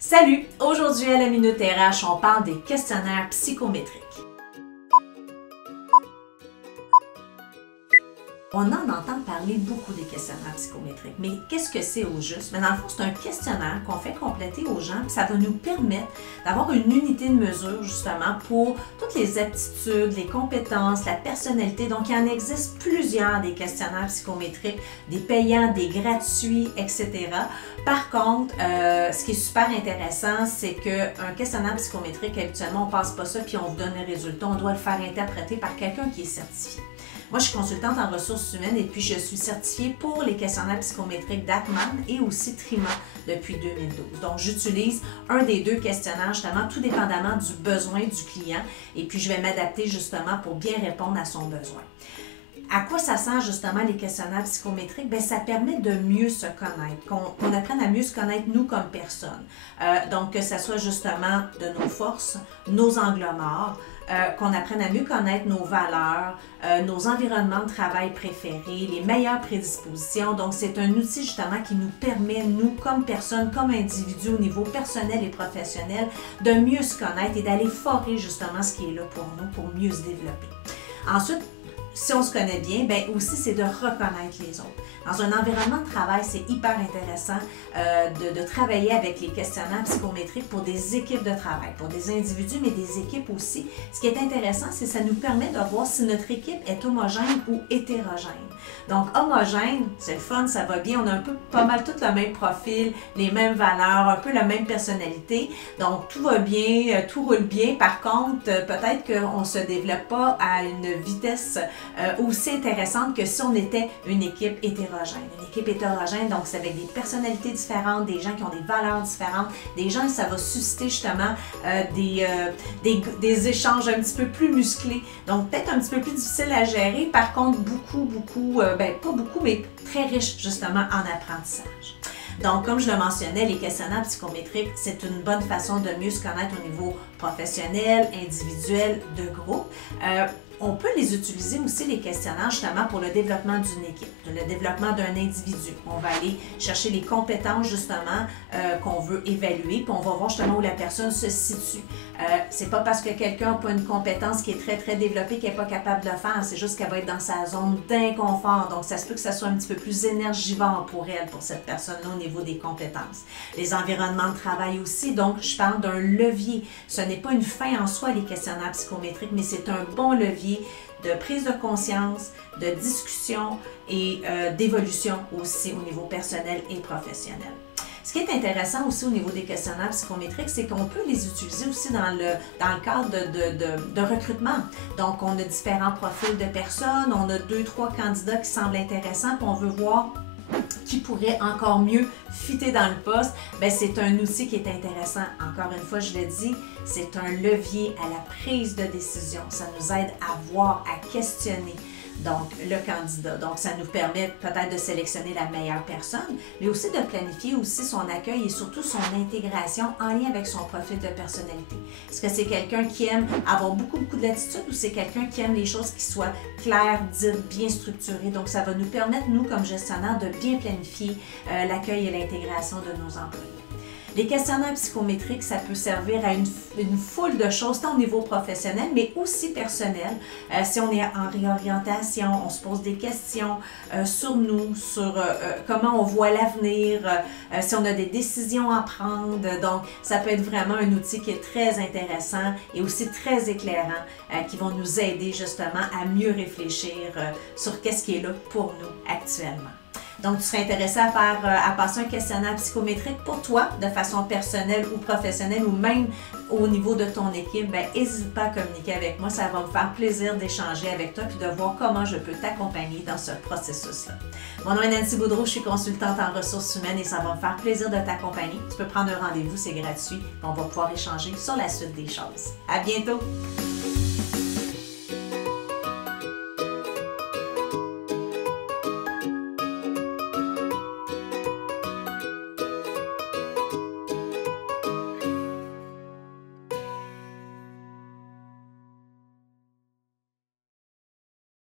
Salut! Aujourd'hui à la Minute RH, on parle des questionnaires psychométriques. On en entend parler beaucoup des questionnaires psychométriques, mais qu'est-ce que c'est au juste? Mais dans le fond, c'est un questionnaire qu'on fait compléter aux gens, puis ça va nous permettre d'avoir une unité de mesure justement pour toutes les aptitudes, les compétences, la personnalité. Donc, il en existe plusieurs des questionnaires psychométriques, des payants, des gratuits, etc. Par contre, ce qui est super intéressant, c'est qu'un questionnaire psychométrique, habituellement, on ne passe pas ça puis on vous donne les résultats. On doit le faire interpréter par quelqu'un qui est certifié. Moi, je suis consultante en ressources humaines et puis je suis certifiée pour les questionnaires psychométriques d'Ackman et aussi Trima depuis 2012. Donc, j'utilise un des deux questionnaires justement, tout dépendamment du besoin du client et puis je vais m'adapter justement pour bien répondre à son besoin. À quoi ça sert justement les questionnaires psychométriques? Bien, ça permet de mieux se connaître, qu'on apprenne à mieux se connaître nous comme personnes. Donc, que ça soit justement de nos forces, nos angles morts, qu'on apprenne à mieux connaître nos valeurs, nos environnements de travail préférés, les meilleures prédispositions. Donc, c'est un outil justement qui nous permet, nous, comme personnes, comme individus au niveau personnel et professionnel, de mieux se connaître et d'aller forer justement ce qui est là pour nous, pour mieux se développer. Ensuite, si on se connaît bien, bien aussi, c'est de reconnaître les autres. Dans un environnement de travail, c'est hyper intéressant de travailler avec les questionnaires psychométriques pour des équipes de travail, pour des individus, mais des équipes aussi. Ce qui est intéressant, c'est que ça nous permet de voir si notre équipe est homogène ou hétérogène. Donc, homogène, c'est le fun, ça va bien, on a un peu pas mal tout le même profil, les mêmes valeurs, un peu la même personnalité. Donc, tout va bien, tout roule bien. Par contre, peut-être qu'on ne se développe pas à une vitesse aussi intéressante que si on était une équipe hétérogène. Une équipe hétérogène, donc c'est avec des personnalités différentes, des gens qui ont des valeurs différentes, des gens, ça va susciter justement des échanges un petit peu plus musclés, donc peut-être un petit peu plus difficile à gérer, par contre beaucoup, pas beaucoup, mais très riche justement en apprentissage. Donc, comme je le mentionnais, les questionnaires psychométriques, c'est une bonne façon de mieux se connaître au niveau professionnel, individuel, de groupe. On peut les utiliser aussi, les questionnaires, justement pour le développement d'une équipe, le développement d'un individu. On va aller chercher les compétences, justement, qu'on veut évaluer, puis on va voir justement où la personne se situe. C'est pas parce que quelqu'un n'a pas une compétence qui est très développée qu'elle n'est pas capable de le faire, c'est juste qu'elle va être dans sa zone d'inconfort. Donc, ça se peut que ça soit un petit peu plus énergivore pour elle, pour cette personne-là, au niveau des compétences. Les environnements de travail aussi, donc je parle d'un levier. Ce n'est pas une fin en soi, les questionnaires psychométriques, mais c'est un bon levier de prise de conscience, de discussion et d'évolution aussi au niveau personnel et professionnel. Ce qui est intéressant aussi au niveau des questionnaires psychométriques, c'est qu'on peut les utiliser aussi dans le cadre de recrutement. Donc, on a différents profils de personnes, on a 2-3 candidats qui semblent intéressants, puis on veut voir qui pourrait encore mieux fitter dans le poste. Bien, c'est un outil qui est intéressant. Encore une fois, je le dis, c'est un levier à la prise de décision. Ça nous aide à voir, à questionner donc le candidat. Donc, ça nous permet peut-être de sélectionner la meilleure personne, mais aussi de planifier aussi son accueil et surtout son intégration en lien avec son profil de personnalité. Est-ce que c'est quelqu'un qui aime avoir beaucoup de latitude ou c'est quelqu'un qui aime les choses qui soient claires, dites, bien structurées? Donc, ça va nous permettre, nous, comme gestionnaires, de bien planifier l'accueil et l'intégration de nos employés. Les questionnaires psychométriques, ça peut servir à une foule de choses, tant au niveau professionnel, mais aussi personnel. Si on est en réorientation, on se pose des questions sur nous, sur comment on voit l'avenir, si on a des décisions à prendre. Donc, ça peut être vraiment un outil qui est très intéressant et aussi très éclairant, qui vont nous aider justement à mieux réfléchir sur qu'est-ce qui est là pour nous actuellement. Donc, tu serais intéressé à passer un questionnaire psychométrique pour toi, de façon personnelle ou professionnelle, ou même au niveau de ton équipe, bien, n'hésite pas à communiquer avec moi. Ça va me faire plaisir d'échanger avec toi et de voir comment je peux t'accompagner dans ce processus-là. Mon nom est Nancy Boudreau, je suis consultante en ressources humaines et ça va me faire plaisir de t'accompagner. Tu peux prendre un rendez-vous, c'est gratuit. On va pouvoir échanger sur la suite des choses. À bientôt!